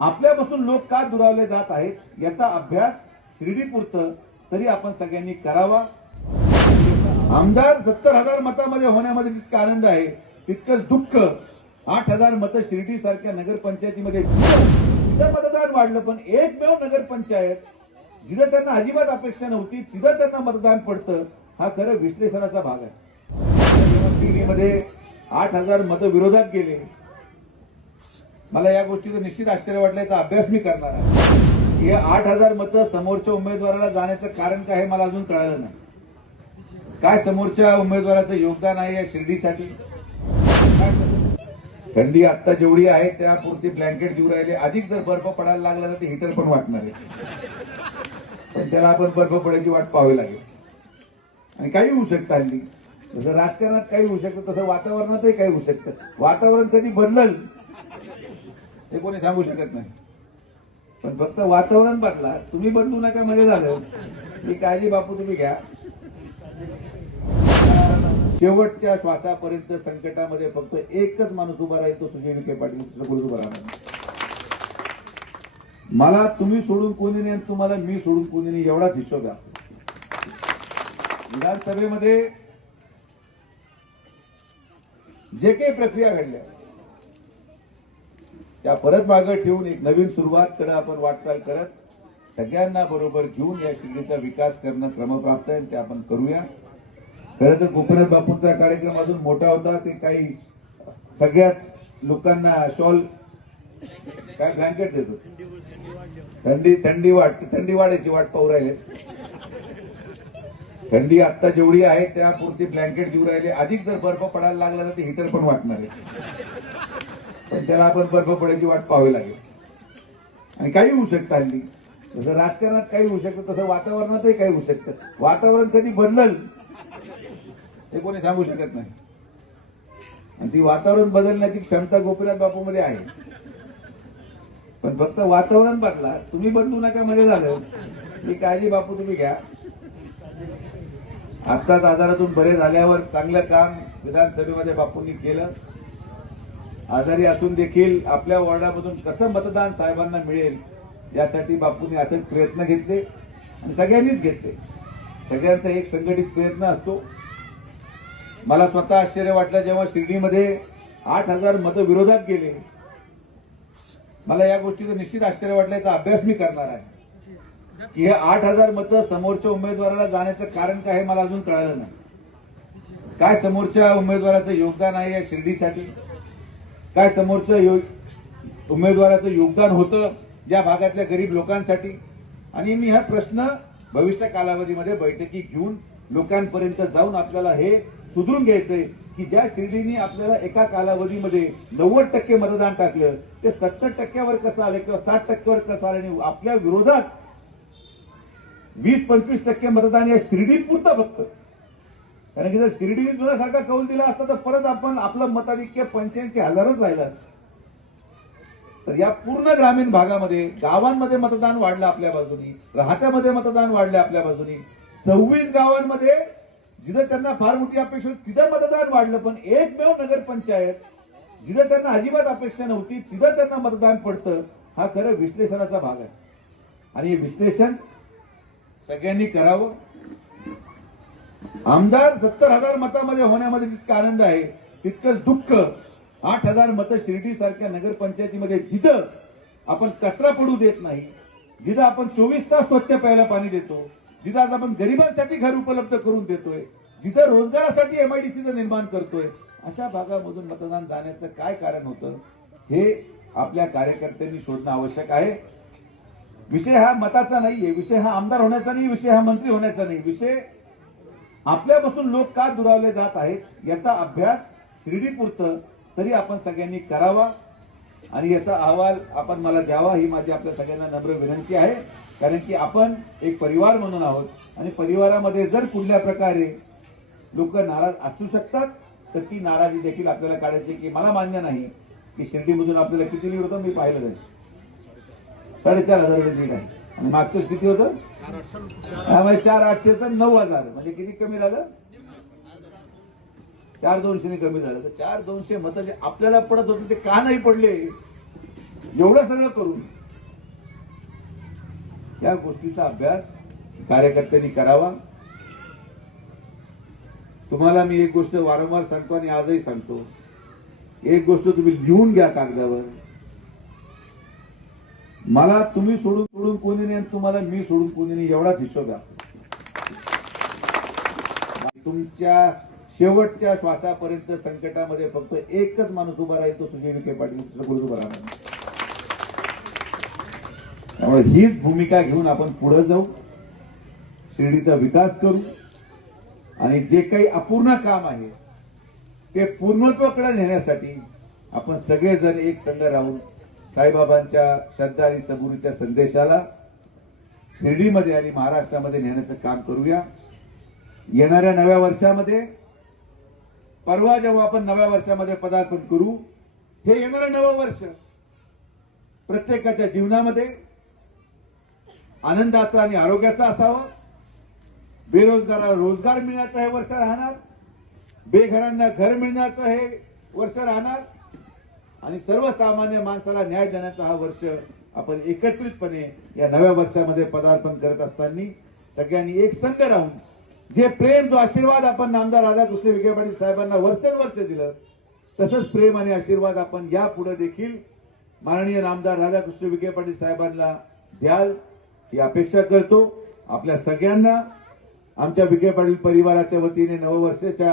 आपल्यापासून लोक का दुरावले जात आहेत याचा अभ्यास शिर्डीपुरतं तरी आपण सगळ्यांनी करावा. आमदार सत्तर हजार मतामध्ये होण्यामध्ये जितका आनंद आहे तितकंच दुःख. आठ हजार मतं शिर्डी सारख्या नगरपंचायतीमध्ये तिथं मतदान वाढलं पण एकमेव नगरपंचायत जिथं त्यांना अजिबात अपेक्षा नव्हती तिथं त्यांना मतदान पडतं हा खरं विश्लेषणाचा भाग आहे. शिर्डीमध्ये आठ हजार मतं विरोधात गेले. मला या गोष्टीचं निश्चित आश्चर्य वाटलं याचा अभ्यास मी करणार आहे. हे आठ हजार मतं समोरच्या उमेदवाराला जाण्याचं कारण काय हे मला अजून कळालं नाही. काय समोरच्या उमेदवाराचं योगदान आहे या शिर्डीसाठी? थंडी आता जेवढी आहे त्यापुरती ब्लँकेट देऊ राहिले. अधिक जर बर्फ पडायला लागला तर ते हिटर पण वाटणार आहे. पण त्याला आपण बर्फ पडायची वाट पाहावी लागेल. आणि काही होऊ शकतं हल्ली. जसं राजकारणात काही होऊ शकतं तसं वातावरणातही काही होऊ शकतं. वातावरण कधी बदलल हे कोणी सांगू शकत नाही. पण फक्त वातावरण बदला. तुम्ही बदलू नका म्हणजे झालं. ही काळजी बापू तुम्ही घ्या. शेवटच्या श्वासापर्यंत संकटामध्ये फक्त एकच माणूस उभा राहील तो सुजय विखे पाटील उभा राहणार मला तुम्ही सोडून कोणी नाही आणि तुम्हाला मी सोडून कोणी नाही एवढाच हिशोब आहे विधानसभेमध्ये जे काही प्रक्रिया घडल्या त्या परत मागं ठेवून एक नवीन सुरुवातकडे आपण वाटचाल करत सगळ्यांना बरोबर घेऊन या शिर्डीचा विकास करणं क्रमप्राप्त आहे ते आपण करूया. खरं तर गोपीनाथ बापूंचा कार्यक्रम अजून मोठा होता ते काही सगळ्याच लोकांना शॉल काय ब्लँकेट देतो थंडी थंडी वाट थंडी वाढायची वाट पाहू राहिले. थंडी आता जेवढी आहे त्यापुरती ब्लँकेट घेऊ राहिले. अधिक जर बर्फ पडायला लागला तर ते हिटर पण वाटणार आहे. पण त्याला आपण बर्फ पडायची वाट पाहावी लागेल. आणि काही होऊ शकतं हल्ली. जसं राजकारणात काही होऊ शकतं तसं वातावरणातही काही होऊ शकतं. वातावरण कधी बदलल हे कोणी सांगू शकत नाही. आणि ती वातावरण बदलण्याची क्षमता गोपीनाथ बापूमध्ये आहे. पण फक्त वातावरण बदला. तुम्ही बदलू नका म्हणजे झालं. ही काळजी बापू तुम्ही घ्या. आत्ताच आजारातून बरे झाल्यावर चांगलं काम विधानसभेमध्ये बापूंनी केलं. आजारी असून देखील आपल्या वॉर्डामधून कसं मतदान साहेबांना मिळेल यासाठी बापूंनी अथक प्रयत्न घेतले आणि सगळ्यांनीच घेतले. सगळ्यांचा एक संघटित प्रयत्न असतो. मला स्वतः आश्चर्य वाटलं जेव्हा शिर्डीमध्ये आठ हजार मतं विरोधात गेले. मला या गोष्टीचं निश्चित आश्चर्य वाटलं याचा अभ्यास मी करणार आहे. की हे आठ हजार मतं समोरच्या उमेदवाराला जाण्याचं कारण काय हे मला अजून कळालं नाही. काय समोरच्या उमेदवाराचं योगदान आहे या शिर्डीसाठी? काय समोरचं यो उमेदवाराचं योगदान होतं या भागातल्या गरीब लोकांसाठी? आणि मी हा प्रश्न भविष्य कालावधीमध्ये बैठकी घेऊन लोकांपर्यंत जाऊन आपल्याला हे सुधरून घ्यायचंय की ज्या शिर्डीने आपल्याला एका कालावधीमध्ये नव्वद टक्के मतदान टाकलं ते सत्तर टक्क्यावर कसं आलं किंवा साठ टक्क्यावर कसं आलं आणि आपल्या विरोधात वीस पंचवीस टक्के मतदान या शिर्डी पुरतं फक्त कारण की जर शिर्डीने तुझ्यासारखा कौल दिला असता तर परत आपण आपलं मताधिक्य पंच्याऐंशी हजारच राहिलं असतं. तर या पूर्ण ग्रामीण भागामध्ये गावांमध्ये मतदान वाढलं आपल्या बाजूनी राहत्यामध्ये मतदान वाढलं आपल्या बाजूनी सव्वीस गावांमध्ये जिथं त्यांना फार मोठी अपेक्षा होती तिथं मतदान वाढलं पण एकमेव नगरपंचायत जिथं त्यांना अजिबात अपेक्षा नव्हती तिथं त्यांना मतदान पडतं हा खरं विश्लेषणाचा भाग आहे. आणि हे विश्लेषण सगळ्यांनी करावं. आमदार सत्तर हजार मतामध्ये होण्यामध्ये जितका आनंद आहे तितकंच दुःख आठ हजार मतं शिर्डी सारख्या नगरपंचायतीमध्ये जिथं आपण कचरा पडू देत नाही जिथं आपण चोवीस तास स्वच्छ प्यायला पाणी देतो जिथं आज आपण गरिबांसाठी घर उपलब्ध करून देतोय जिथं रोजगारासाठी एमआयडीसीचं निर्माण करतोय अशा भागामधून मतदान जाण्याचं काय कारण होतं हे आपल्या कार्यकर्त्यांनी शोधणं आवश्यक आहे. विषय हा मताचा नाहीये विषय हा आमदार होण्याचा नाही विषय हा मंत्री होण्याचा नाही. विषय आपल्यापासून लोक का दुरावले जात आहेत याचा अभ्यास शिर्डीपुरतं तरी आपण सगळ्यांनी करावा. आणि याचा अहवाल आपण मला द्यावा ही माझी आपल्या सगळ्यांना नम्र विनंती आहे. कारण की आपण एक परिवार म्हणून आहोत. आणि परिवारामध्ये जर कुठल्या प्रकारे लोक नाराज असू शकतात तर ती नाराजी देखील आपल्याला काढायची की मला मान्य नाही की शिर्डीमधून आपल्याला किती लिहिलं होतं मी पाहिलं नाही साडेचार हजार लीड आहे मागचंच किती होतं? त्यामुळे चार आठशे तर नऊ हजार. म्हणजे किती कमी झालं? चार दोनशे कमी झालं. तर चार दोनशे मतं जे आपल्याला पडत होते ते का नाही पडले? एवढं सगळं करून. या गोष्टीचा अभ्यास कार्यकर्त्यांनी करावा. तुम्हाला मी एक गोष्ट वारंवार सांगतो आणि आजही सांगतो. एक गोष्ट तुम्ही लिहून घ्या कागदावर. मला तुम्ही सोडून सोडून कोणी नाही आणि तुम्हाला मी सोडून कोणी नाही एवढाच हिशोब आहे तुमच्या शेवटच्या श्वासापर्यंत संकटामध्ये फक्त एकच माणूस उभा राहील तो सुजय विखे पाटील दुसरं उभा राहणार नाही. त्यामुळे हीच भूमिका घेऊन आपण पुढे जाऊ शिर्डीचा विकास करू आणि जे काही अपूर्ण काम आहे ते पूर्णत्वाकडे नेण्यासाठी आपण सगळेजण एक संघ राहून साईबाबांच्या श्रद्धा आणि सबुरीच्या संदेशाला शिर्डीमध्ये आणि महाराष्ट्रामध्ये नेण्याचं काम करूया. येणाऱ्या नव्या वर्षामध्ये परवा जेव्हा आपण नव्या वर्षामध्ये पदार्पण करू हे येणारं नवं वर्ष प्रत्येकाच्या जीवनामध्ये आनंदाचा आणि आरोग्याचा असावं. बेरोजगाराला रोजगार मिळण्याचं हे वर्ष राहणार. बेघरांना घर मिळण्याचं हे वर्ष राहणार. आणि सर्वसामान्य माणसाला न्याय देण्याचा हा वर्ष आपण एकत्रितपणे या नव्या वर्षामध्ये पदार्पण करत असताना सगळ्यांनी एक संघ राहून जे प्रेम जो आशीर्वाद आपण नामदार राधाकृष्ण विखे पाटील साहेबांना वर्षानुवर्ष दिलं तसंच प्रेम आणि आशीर्वाद आपण यापुढे देखील माननीय नामदार राधाकृष्ण विखे पाटील साहेबांना द्याल ही अपेक्षा करतो. आपल्या सगळ्यांना आमच्या विखे पाटील परिवाराच्या वतीने नववर्षाच्या